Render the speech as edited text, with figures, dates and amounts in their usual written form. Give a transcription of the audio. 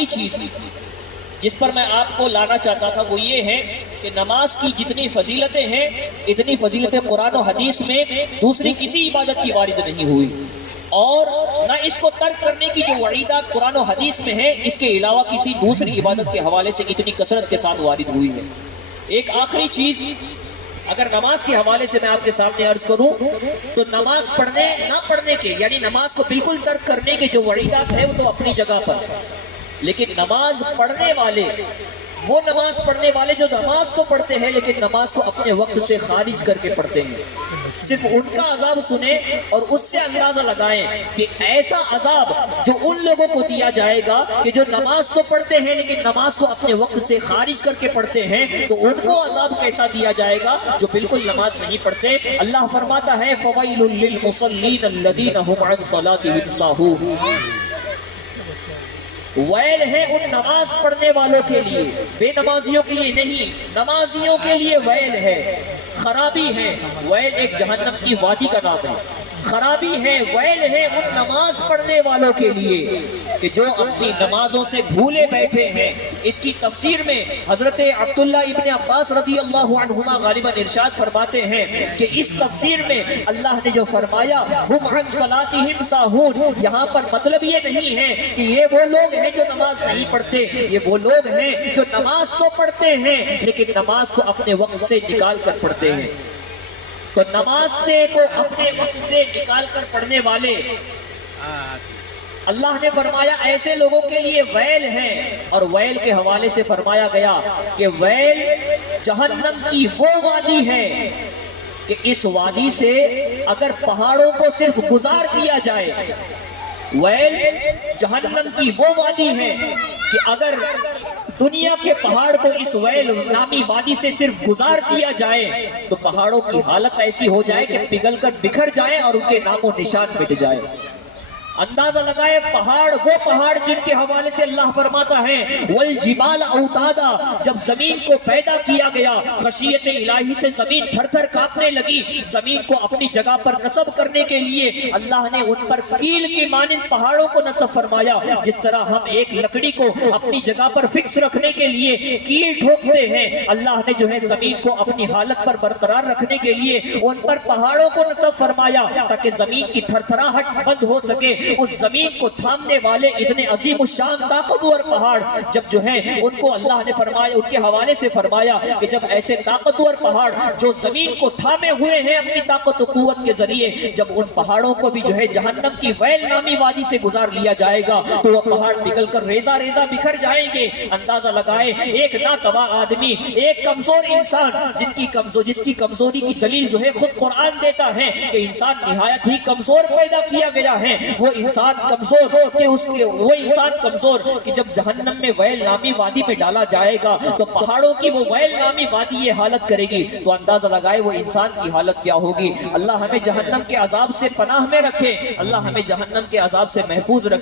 آخری چیز جس پر میں آپ کو لانا چاہتا تھا وہ یہ ہے کہ نماز کی جتنی فضیلتیں ہیں اتنی فضیلتیں قرآن و حدیث میں دوسری کسی عبادت کی وارد نہیں ہوئی، اور نہ اس کو ترک کرنے کی جو وعیدات قرآن و حدیث میں ہے اس کے علاوہ کسی دوسری عبادت کے حوالے سے اتنی کثرت کے ساتھ وارد ہوئی ہے۔ ایک آخری چیز اگر نماز کے حوالے سے میں آپ کے سامنے عرض کروں تو نماز پڑھنے نہ پڑھنے کے یعنی نماز کو بالکل ترک کرنے کے جو وعیدات ہیں وہ تو اپنی جگہ پر، لیکن نماز پڑھنے والے وہ نماز پڑھنے والے جو نماز تو پڑھتے ہیں لیکن نماز کو اپنے وقت سے خارج کر کے پڑھتے ہیں، صرف ان کا عذاب سنیں اور اس سے اندازہ لگائیں کہ ایسا عذاب جو ان لوگوں کو دیا جائے گا کہ جو نماز تو پڑھتے ہیں لیکن نماز کو اپنے وقت سے خارج کر کے پڑھتے ہیں، تو ان کو عذاب کیسا دیا جائے گا جو بالکل نماز نہیں پڑھتے۔ اللہ فرماتا ہے فَوَيْلٌ لِّلْمُصَلِّينَ الَّذِينَ هُمْ عَنْ صَلَاتِهِمْ سَاهُونَ، ویل ہے ان نماز پڑھنے والوں کے لیے، بے نمازیوں کے لیے نہیں، نمازیوں کے لیے ویل ہے، خرابی ہے۔ ویل ایک جہنم کی وادی کا نام ہے، خرابی ہے، ویل ہے ان نماز پڑھنے والوں کے لیے کہ جو اپنی نمازوں سے بھولے بیٹھے ہیں۔ اس کی تفسیر میں حضرت عبداللہ ابن عباس رضی اللہ عنہما غالباً ارشاد فرماتے ہیں کہ اس تفسیر میں اللہ نے جو فرمایا ہم عن صلاتہم ساہون، یہاں پر مطلب یہ نہیں ہے کہ یہ وہ لوگ ہیں جو نماز نہیں پڑھتے، یہ وہ لوگ ہیں جو نماز تو پڑھتے ہیں لیکن نماز کو اپنے وقت سے نکال کر پڑھتے ہیں۔ تو نماز سے کو اپنے وقت سے نکال کر پڑھنے والے اللہ نے فرمایا ایسے لوگوں کے لیے ویل ہے، اور ویل کے حوالے سے فرمایا گیا کہ ویل جہنم کی وہ وادی ہے کہ اس وادی سے اگر پہاڑوں کو صرف گزار دیا جائے، ویل جہنم کی وہ وادی ہے کہ اگر دنیا کے پہاڑ کو اس ویل نامی وادی سے صرف گزار دیا جائے تو پہاڑوں کی حالت ایسی ہو جائے کہ پگھل کر بکھر جائے اور ان کے نام و نشان مٹ جائے۔ اندازہ لگائے پہاڑ وہ پہاڑ جن کے حوالے سے اللہ فرماتا ہے والجبال اوتادا، جب زمین کو پیدا کیا گیا خشیت الہی سے زمین تھر تھر کانپنے لگی، زمین کو اپنی جگہ پر نصب کرنے کے لیے اللہ نے ان پر کیل کی مانند پہاڑوں کو نصب فرمایا۔ جس طرح ہم ایک لکڑی کو اپنی جگہ پر فکس رکھنے کے لیے کیل ٹھوکتے ہیں، اللہ نے جو ہے زمین کو اپنی حالت پر برقرار رکھنے کے لیے ان پر پہاڑوں کو نصب فرمایا تاکہ زمین کی تھر تھراہٹ بند ہو سکے۔ اس زمین کو تھامنے والے اتنے عظیم الشان طاقتور پہاڑ جب جو ہیں ان کو اللہ نے فرمایا، ان کے حوالے سے فرمایا کہ جب ایسے طاقتور پہاڑ جو زمین کو تھامے ہوئے ہیں اپنی طاقت و قوت کے ذریعے، جب ان پہاڑوں کو بھی جو ہے جہنم کی ویل نامی وادی سے گزار لیا جائے گا تو وہ پہاڑ پگھل کر ریزہ ریزہ بکھر جائیں گے۔ اندازہ لگائے ایک ناتواں آدمی، ایک کمزور انسان جس کی کمزوری کی دلیل جو ہے خود قرآن دیتا ہے کہ انسان نہایت ہی کمزور پیدا کیا گیا ہے، وہ انسان کمزور کہ جب جہنم میں ویل نامی وادی میں ڈالا جائے گا تو پہاڑوں کی وہ ویل نامی وادی یہ حالت کرے گی، تو اندازہ لگائے وہ انسان کی حالت کیا ہوگی۔ اللہ ہمیں جہنم کے عذاب سے پناہ میں رکھے، اللہ ہمیں جہنم کے عذاب سے محفوظ رکھے۔